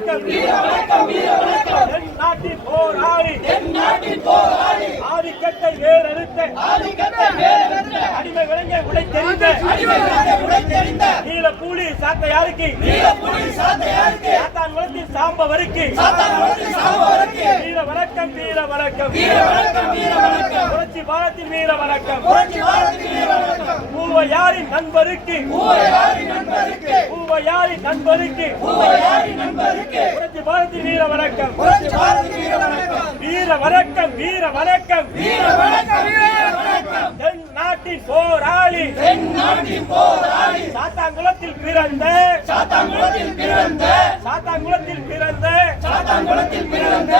வணக்கம் வீர வணக்கம் வீர வணக்கம். என் நாட்டில் போராடி என் நாட்டில் போராடி ஆதிக்கத்தை வேறறுத்த. ஆதிக்கத்தை வேறறுத்த. அடிமை விலங்க உடை தெரிந்த அடிமை விலங்க உடை தெரிந்த நீல கூலி சாத்தையாருக்கு. நீல கூலி சாத்தையாருக்கு. சாத்தான் குளத்தில் சாம்பவருக்கு. சாத்தான் குளத்தில் சாம்பவருக்கு. வீர வணக்கம் வீர வணக்கம். வீர வணக்கம் வீர வணக்கம். புரட்சி பாரத்தின் வீர வணக்கம் புரட்சி பாரத்தின் வீர வணக்கம் பூவையாரின் நண்பருக்கு. பூவையாரின் நண்பருக்கு. பூவையாரின் நண்பருக்கு. பூவையாரின் நண்பருக்கு. புரட்சி பாரதி வீர வணக்கம் புரட்சி பாரத்தின் வீர வணக்கம் வீர வணக்கம் வீர வணக்கம். வீர வணக்கம் வீர வணக்கம். தென் நாட்டின் போராளி. தென் நாட்டின் போராளி. சாத்தாங்குளத்தில் பிறந்த. சாத்தாங்குளத்தில் பிறந்த. சாத்தாங்குளத்தில் பிறந்த. சாத்தாங்குளத்தில் பிறந்த.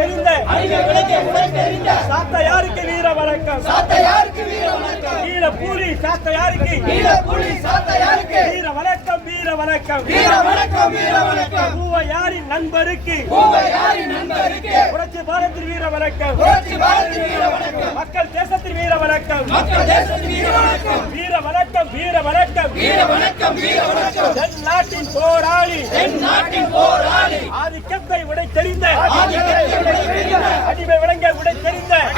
தெரிந்த சாத்த யாருக்கு வீர வணக்கம் சாத்த யாருக்கு வீர வணக்கம் வீர பூரி சாத்த யாருக்கு வீர பூரி சாத்த யாருக்கு வீர வணக்கம் வீர வணக்கம் வீர வணக்கம் வீர வணக்கம் பூவ யாரின் நண்பருக்கு பூவ யாரின் நண்பருக்கு புரட்சி பாரதி வீர வணக்கம் புரட்சி பாரதி வீர வணக்கம் மக்கள் தேசத்தின் வீர வணக்கம் மக்கள் தேசத்தின் வீர வணக்கம் வீர வணக்கம் வீர வணக்கம் வீர வணக்கம் வீர வணக்கம் தென் நாட்டின் போராளி தென் நாட்டின் போராளி ஆதிக்கத்தை உடை தெரிந்த ஆதிக்க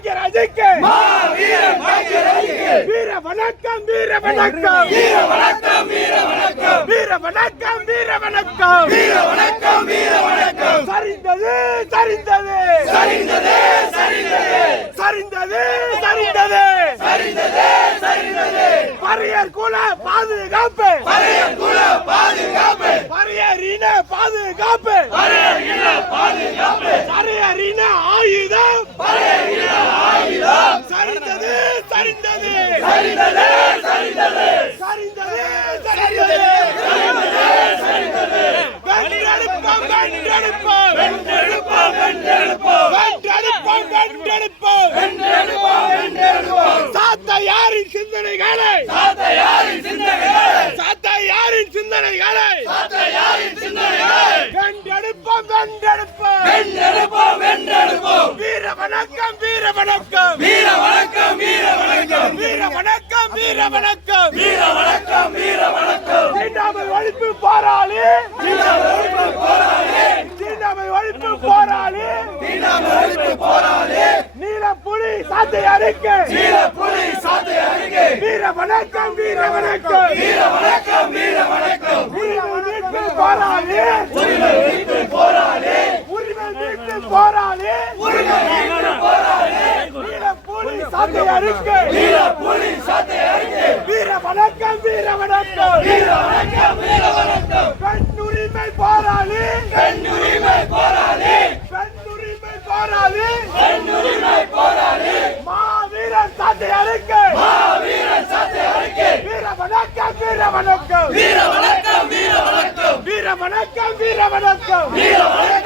பாக்கியராஜுக்கு வீர வணக்கம் வீர வணக்கம் வீர வணக்கம் வீர வணக்கம் வீர வணக்கம் வீர வணக்கம் வீர வணக்கம் வீர வணக்கம் சரிந்தது சரிந்தது. சரிந்தது சரிந்தது. சரிந்தது சரிந்தது. சரிந்தது சரிந்தது. பறையர் குல பாதுகாப்பு. பறையர் சிந்தனைகளை. சாத்த யாரின் சிந்தனைகளை. வென்றெடுப்போம் வென்றெடுப்போம். வென்றெடுப்போம் வென்றெடுப்போம். வீர வணக்கம் வீர வணக்கம் வீர வணக்கம் வீர வணக்கம் வீர வணக்கம் வீர வணக்கம் வீர வணக்கம் வீர வணக்கம் தீண்டாமை ஒழிப்பு போராளி. தீண்டாமை ஒழிப்பு போராளி. தீண்டாமை ஒழிப்பு போராளி. தீண்டாமை ஒழிப்பு போராளி. நீல புலி சாத்தை அறிக்கை நீல புலி சாத்தை அறிக்கை வீர வணக்கம் வீர வணக்கம் வீர வணக்கம் வீர வணக்கம் உரிமை மீட்பு போராளி உரிமை மீட்பு போராளி உரிமை மீட்பு போராளி உரிமை மீட்பு போராளி நீல புலி சாத்தை அறிக்கை புலி சாத்தை வீர வணக்கம் வீர வணக்கம் வீர வணக்கம் வீர வணக்கம் பெண் உரிமை போராளி பெண் உரிமை போராளி பெண் உரிமை போராளி பெண் உரிமை போராளி சாத்தை சாத்தை வீர வணக்கம் வீர வணக்கம் வீர வணக்கம் வீர வணக்கம் வீர வணக்கம் வீர வணக்கம் வீர வணக்கம்